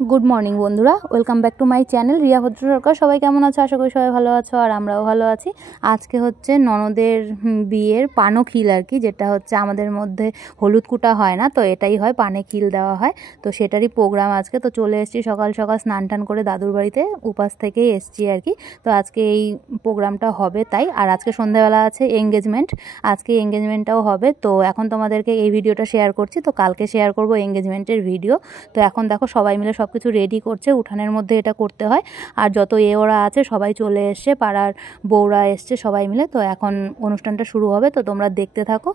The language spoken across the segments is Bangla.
गुड मर्निंग बंधुरा welcome back to my channel Riya Bhadra Sarkar. सबाई केमन आछो? आशा करी सबाई भालो आछो और आमराओ भालो आछि। आज के होच्छे ननदेर बियेर पानो खिल आर कि, जेटा होच्छे आमादेर मध्य हलुद कुटा हय ना, तो एटाई हय, पाने खिल देওয়া हय। तो सेटारই प्रोग्राम आजके। तो चले एसेछि सकाल सकाल स्नान टान करे दादुर बाड़ीते, उपास थेकेई एसेछि आर कि। तो आजके এই प्रोग्रामটা হবে তাই। আর আজকে সন্ধ্যাবেলা আছে এনগেজমেন্ট, আজকে এনগেজমেন্টটাও হবে। তো এখন তোমাদেরকে এই ভিডিওটা শেয়ার করছি, তো কালকে শেয়ার করব এনগেজমেন্টের ভিডিও। তো এখন দেখো সবাই মিলে সবকিছু রেডি করছে, উঠানের মধ্যে এটা করতে হয়। আর যত ওরা আছে সবাই চলে এসছে, পাড়ার বউরা এসছে সবাই মিলে। তো এখন অনুষ্ঠানটা শুরু হবে, তো তোমরা দেখতে থাকো।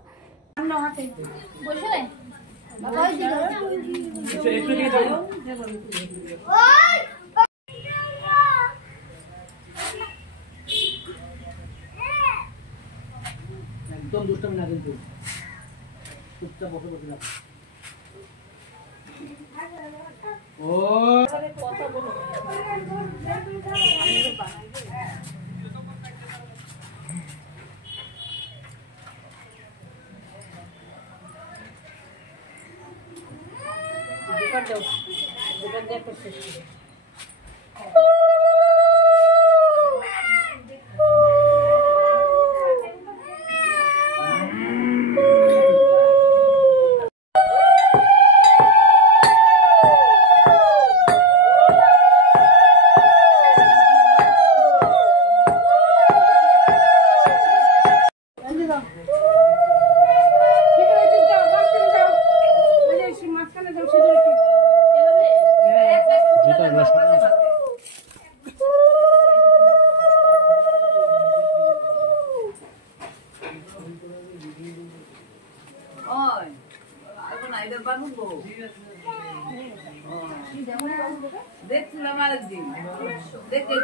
একদম দুষ্টমি না কিন্তু চুপচাপ বসে বসে না। ও কথা বলো দোকান দাও, দোকান দিয়ে একটা শেষ করো। দেখছিলাম আরেকদিন দেখে